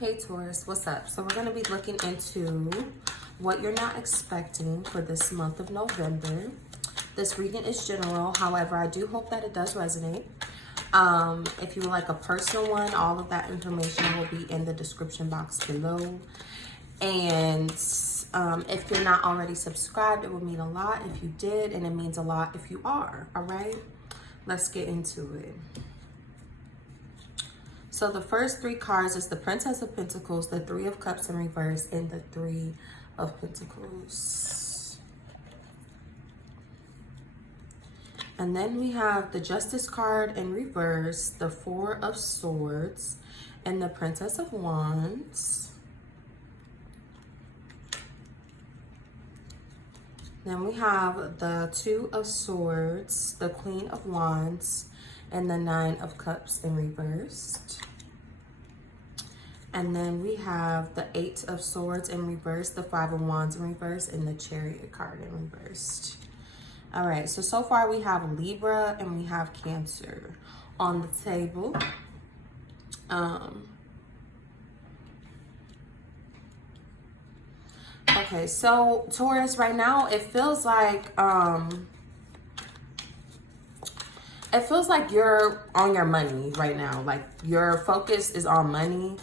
Hey Taurus, what's up? So we're going to be looking into what you're not expecting for this month of November. This reading is general, however, I do hope that it does resonate. If you would like a personal one, all of that information will be in the description box below. And if you're not already subscribed, it would mean a lot if you did, and it means a lot if you are, all right? Let's get into it. So the first three cards is the Princess of Pentacles, the Three of Cups in reverse, and the Three of Pentacles. And then we have the Justice card in reverse, the Four of Swords, and the Princess of Wands. Then we have the Two of Swords, the Queen of Wands, and the Nine of Cups in reverse. And then we have the Eight of Swords in reverse, the Five of Wands in reverse, and the Chariot card in reverse. All right, so far we have Libra and we have Cancer on the table. Okay, so Taurus, right now it feels like you're on your money right now. Like your focus is on money.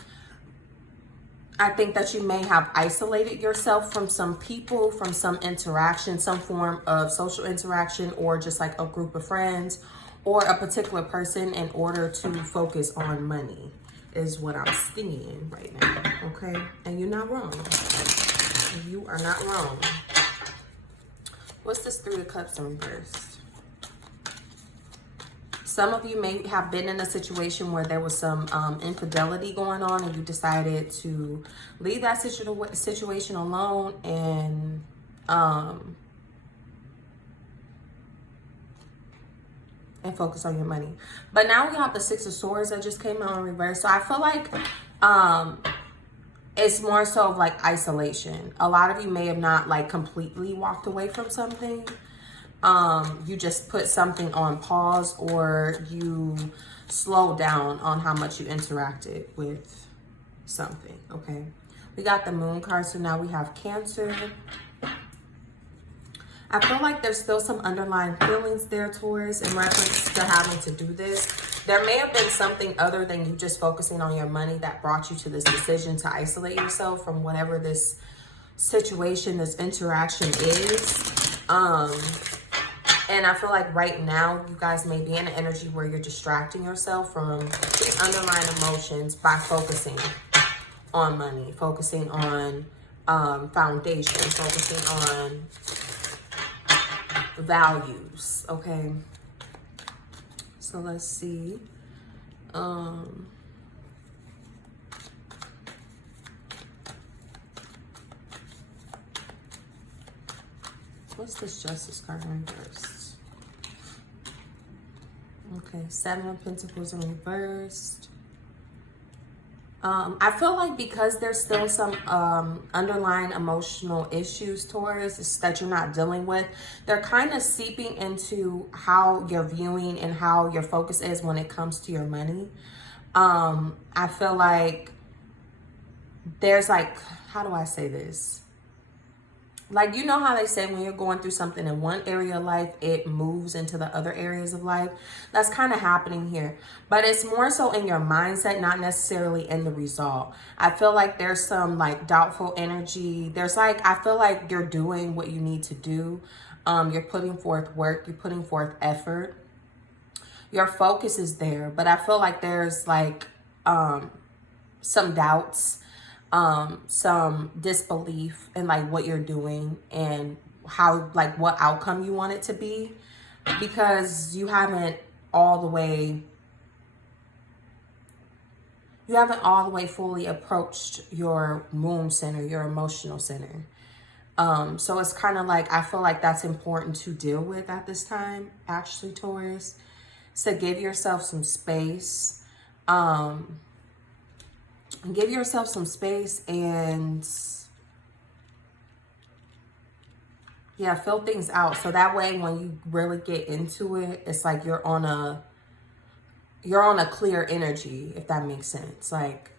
I think that you may have isolated yourself from some people, from some interaction, some form of social interaction, or just like a group of friends or a particular person in order to focus on money is what I'm seeing right now, okay? And you're not wrong. You are not wrong. What's this Three of Cups in reverse? Some of you may have been in a situation where there was some infidelity going on and you decided to leave that situation alone and focus on your money. But now we have the Six of Swords that just came out in reverse. So I feel like it's more so of like isolation. A lot of you may have not like completely walked away from something. You just put something on pause, or you slow down on how much you interacted with something, okay? We got the Moon card, so now we have Cancer. I feel like there's still some underlying feelings there, Taurus, in reference to having to do this. There may have been something other than you just focusing on your money that brought you to this decision to isolate yourself from whatever this situation, this interaction is. And I feel like right now you guys may be in an energy where you're distracting yourself from these underlying emotions by focusing on money, focusing on foundation, focusing on values, okay? So let's see. What's this Justice card in reverse? Okay, Seven of Pentacles in reverse. I feel like because there's still some underlying emotional issues, Taurus, that you're not dealing with, they're kind of seeping into how you're viewing and how your focus is when it comes to your money. I feel like there's like, how do I say this? Like, you know how they say when you're going through something in one area of life, it moves into the other areas of life? That's kind of happening here. But it's more so in your mindset, not necessarily in the result. I feel like there's some like doubtful energy. There's like, I feel like you're doing what you need to do. You're putting forth work. You're putting forth effort. Your focus is there. But I feel like there's like some doubts. Some disbelief in like what you're doing and how, like, what outcome you want it to be, because you haven't all the way fully approached your womb center, your emotional center. So it's kind of like, I feel like that's important to deal with at this time, actually, Taurus. So give yourself some space. Give yourself some space and yeah, fill things out. So that way when you really get into it, it's like you're on a clear energy, if that makes sense. Like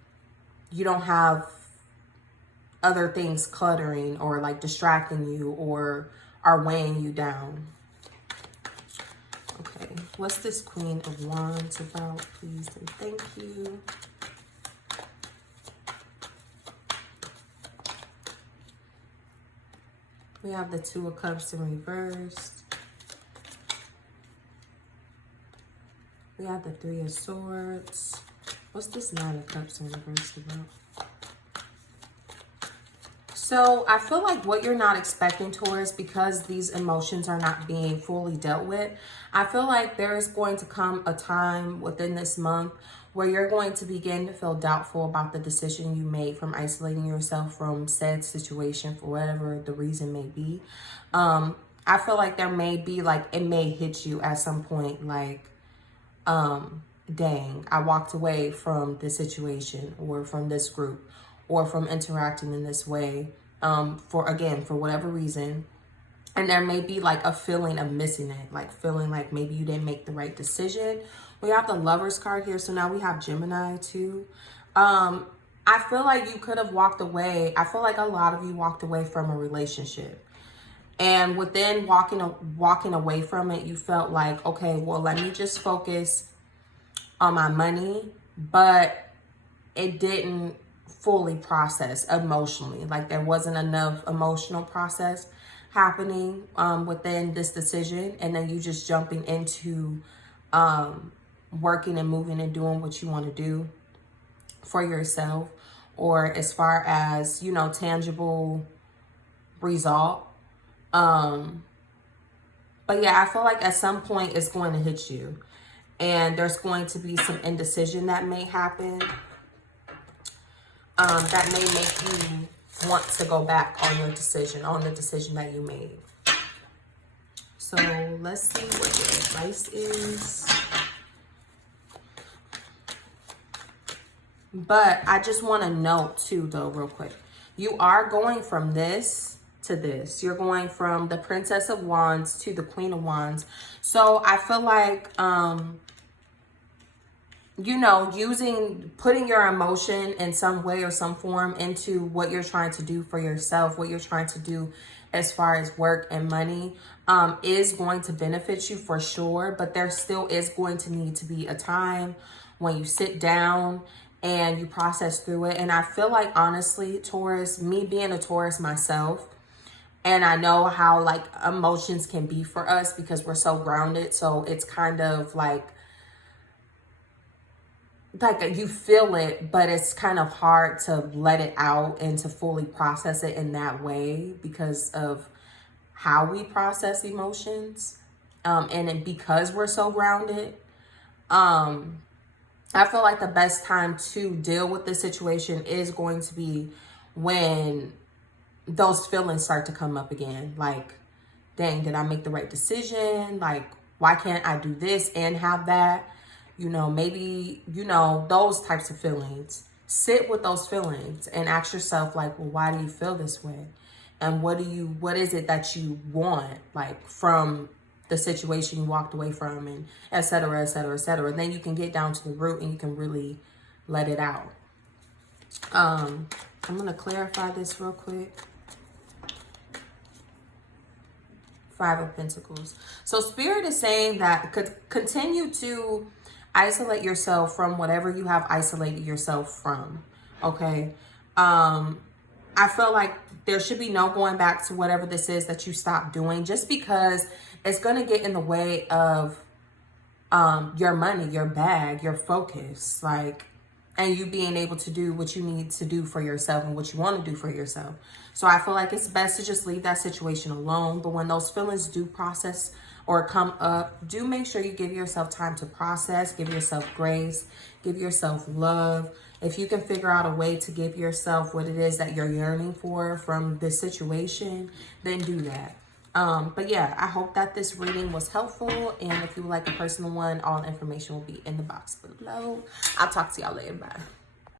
you don't have other things cluttering or like distracting you or are weighing you down. Okay, what's this Queen of Wands about? Please and thank you. We have the Two of Cups in reverse. We have the Three of Swords. What's this Nine of Cups in reverse about? So I feel like what you're not expecting, Taurus, because these emotions are not being fully dealt with, I feel like there is going to come a time within this month where you're going to begin to feel doubtful about the decision you made from isolating yourself from said situation for whatever the reason may be. I feel like there may be like, it may hit you at some point like, dang, I walked away from this situation or from this group or from interacting in this way, for whatever reason. And there may be like a feeling of missing it, like feeling like maybe you didn't make the right decision. We have the Lovers card here, so now we have Gemini too. I feel like you could have walked away. I feel like a lot of you walked away from a relationship. And within walking away from it, you felt like, okay, well, let me just focus on my money, but it didn't fully process emotionally. Like there wasn't enough emotional process happening within this decision. And then you just jumping into working and moving and doing what you want to do for yourself, or as far as, you know, tangible result. But yeah, I feel like at some point it's going to hit you. And there's going to be some indecision that may happen, that may make you want to go back on your decision, on the decision that you made. So let's see what your advice is. But I just want to note too, though, real quick. You are going from this to this. You're going from the Princess of Wands to the Queen of Wands. So I feel like, you know, putting your emotion in some way or some form into what you're trying to do for yourself, what you're trying to do as far as work and money, is going to benefit you for sure. But there still is going to need to be a time when you sit down and you process through it. And I feel like, honestly, Taurus, me being a Taurus myself, and I know how like emotions can be for us because we're so grounded. So it's kind of like you feel it, but it's kind of hard to let it out and to fully process it in that way because of how we process emotions. And because we're so grounded, I feel like the best time to deal with this situation is going to be when those feelings start to come up again. Like, dang, did I make the right decision? Like, why can't I do this and have that? You know, maybe, you know, those types of feelings. Sit with those feelings and ask yourself, like, well, why do you feel this way? And what is it that you want, like, from the situation you walked away from, and et cetera, et cetera, et cetera. And then you can get down to the root and you can really let it out. I'm going to clarify this real quick. Five of Pentacles. So Spirit is saying that continue to isolate yourself from whatever you have isolated yourself from. Okay. I feel like there should be no going back to whatever this is that you stopped doing, just because it's going to get in the way of your money, your bag, your focus, like, and you being able to do what you need to do for yourself and what you want to do for yourself. So I feel like it's best to just leave that situation alone. But when those feelings do process or come up, do make sure you give yourself time to process, give yourself grace, give yourself love. If you can figure out a way to give yourself what it is that you're yearning for from this situation, then do that. But yeah, I hope that this reading was helpful. And if you would like a personal one, all information will be in the box below. I'll talk to y'all later. Bye.